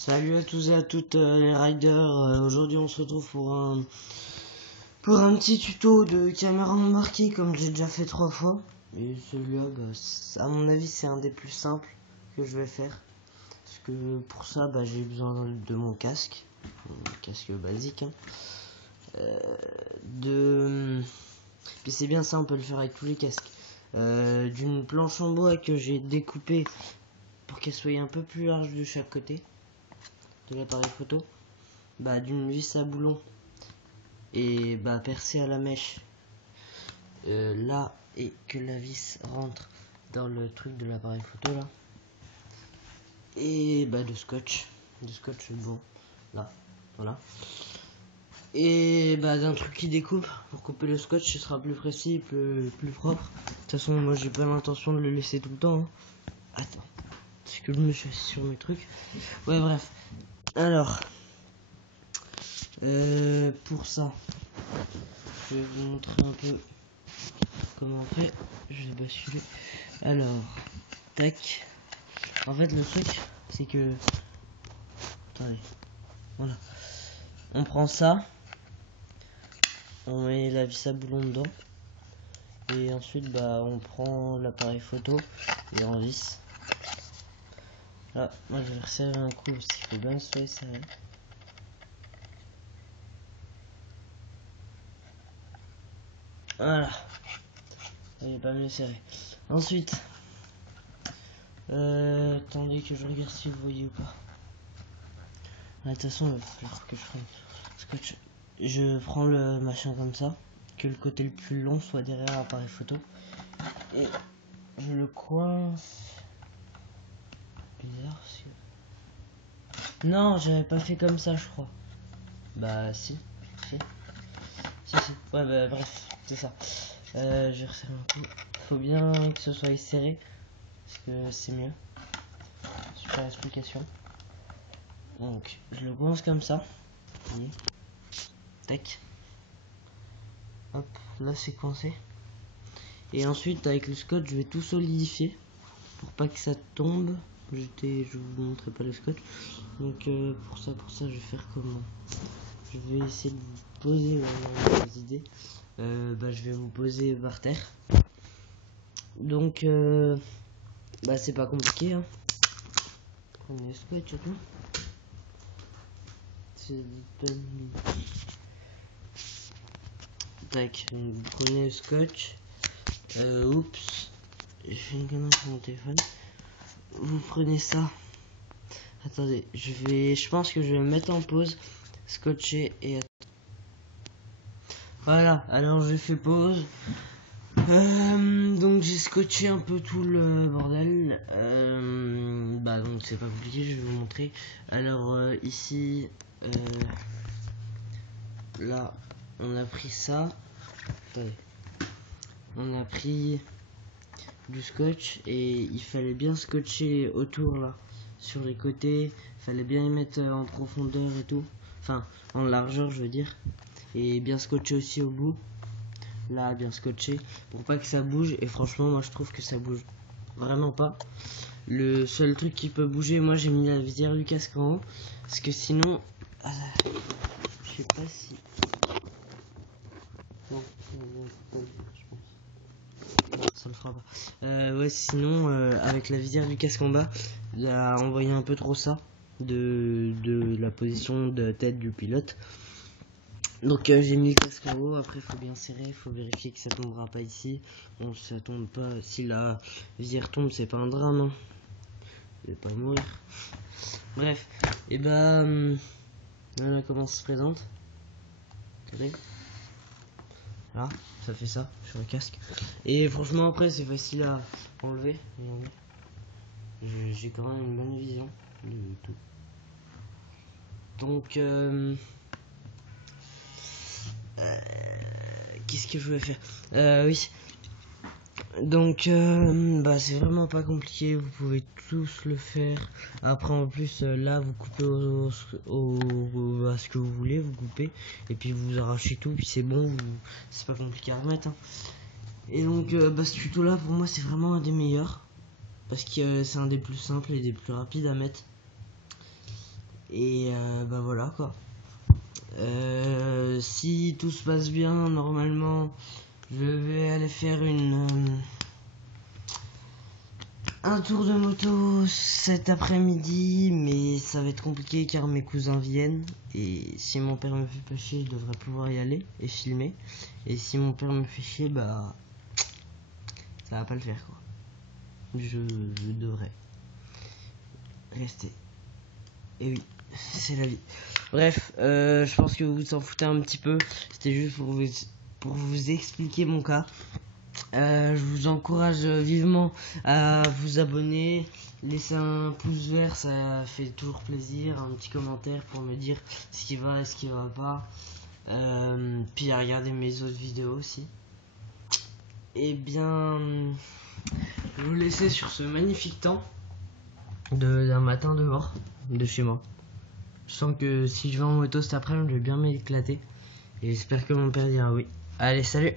Salut à tous et à toutes les riders. Aujourd'hui on se retrouve pour un petit tuto de caméra embarquée comme j'ai déjà fait 3 fois. Et celui-là, à mon avis c'est un des plus simples que je vais faire. Parce que pour ça j'ai besoin de mon casque basique. Puis c'est bien ça, on peut le faire avec tous les casques. D'une planche en bois que j'ai découpée pour qu'elle soit un peu plus large de chaque côté de l'appareil photo, d'une vis à boulon et percée à la mèche là, et que la vis rentre dans le truc de l'appareil photo là, et de scotch bon là, voilà, et d'un truc qui découpe pour couper le scotch. Ce sera plus précis, plus propre. De toute façon moi j'ai pas l'intention de le laisser tout le temps, hein. Attends, parce que je me suis assis sur mes trucs. Ouais, bref, alors pour ça, je vais vous montrer un peu comment on fait. Je vais basculer. Alors, tac. En fait, le truc, c'est que... Attendez. Voilà. On prend ça. On met la vis à boulon dedans. Et ensuite, on prend l'appareil photo et on visse. Là, moi, je vais resserrer un coup parce qu'il faut bien se faire serrer. Voilà. Il n'est pas mieux serré. Ensuite, attendez que je regarde si vous voyez ou pas. De toute façon, il va falloir que je prenne scotch. Je prends le machin comme ça, que le côté le plus long soit derrière l'appareil photo, et je le coince. Bizarre parce que... Non, j'avais pas fait comme ça, je crois. Si. Ouais, bref, c'est ça. Je vais resserrer un coup. Faut bien que ce soit serré, parce que c'est mieux. Super explication. Donc, je le coince comme ça. Voyez. Tac. Hop, là c'est coincé. Et ensuite, avec le scotch, je vais tout solidifier pour pas que ça tombe. Je vous montrerai pas le scotch. Donc pour ça, je vais faire comment? Je vais essayer de vous poser les idées. Je vais vous poser par terre. Donc c'est pas compliqué, hein. Prenez le scotch et tout. Tac, donc vous prenez le scotch. Oups, j'ai fait une connerie sur mon téléphone. Vous prenez ça. Attendez, je pense que je vais me mettre en pause, scotcher et... Voilà, alors j'ai fait pause. Donc j'ai scotché un peu tout le bordel. Donc c'est pas compliqué, je vais vous montrer. Alors ici, là, on a pris ça. Attendez. On a pris du scotch et il fallait bien scotcher autour là, sur les côtés. Il fallait bien y mettre en profondeur et tout. Enfin, en largeur, je veux dire. Et bien scotché aussi au bout. Là, bien scotché pour pas que ça bouge. Et franchement, moi je trouve que ça bouge vraiment pas. Le seul truc qui peut bouger, moi j'ai mis la visière du casque en haut, parce que sinon je sais pas si non, ça le fera pas. Ouais, sinon avec la visière du casque en bas, il a envoyé un peu trop ça de la position de tête du pilote. Donc j'ai mis le casque en haut. Après il faut bien serrer, il faut vérifier que ça tombera pas ici. Bon, si ça tombe pas, si la visière tombe, c'est pas un drame, hein. Je vais pas mourir. Bref, et voilà comment ça se présente. Regardez. Là, ça fait ça sur le casque. Et franchement après c'est facile à enlever. J'ai quand même une bonne vision de tout. Donc qu'est-ce que je voulais faire? Oui. Donc c'est vraiment pas compliqué, vous pouvez tous le faire. Après en plus là vous coupez à ce que vous voulez, vous coupez et puis vous arrachez tout, puis c'est bon, c'est pas compliqué à remettre, hein. Et donc ce tuto là pour moi c'est vraiment un des meilleurs, parce que c'est un des plus simples et des plus rapides à mettre. Et bah voilà quoi. Si tout se passe bien, normalement, je vais aller faire un tour de moto cet après-midi, mais ça va être compliqué car mes cousins viennent. Et si mon père me fait pas chier, je devrais pouvoir y aller et filmer. Et si mon père me fait chier, bah ça va pas le faire quoi. Je devrais rester. Et oui, c'est la vie. Bref, je pense que vous en foutez un petit peu. C'était juste pour vous expliquer mon cas. Je vous encourage vivement à vous abonner, laisser un pouce vert, ça fait toujours plaisir, un petit commentaire pour me dire ce qui va et ce qui va pas, puis à regarder mes autres vidéos aussi. Et bien, je vais vous laisser sur ce magnifique temps d'un matin dehors, de chez moi. Je sens que si je vais en moto cet après-midi, je vais bien m'éclater, et j'espère que mon père dira oui. Allez, salut!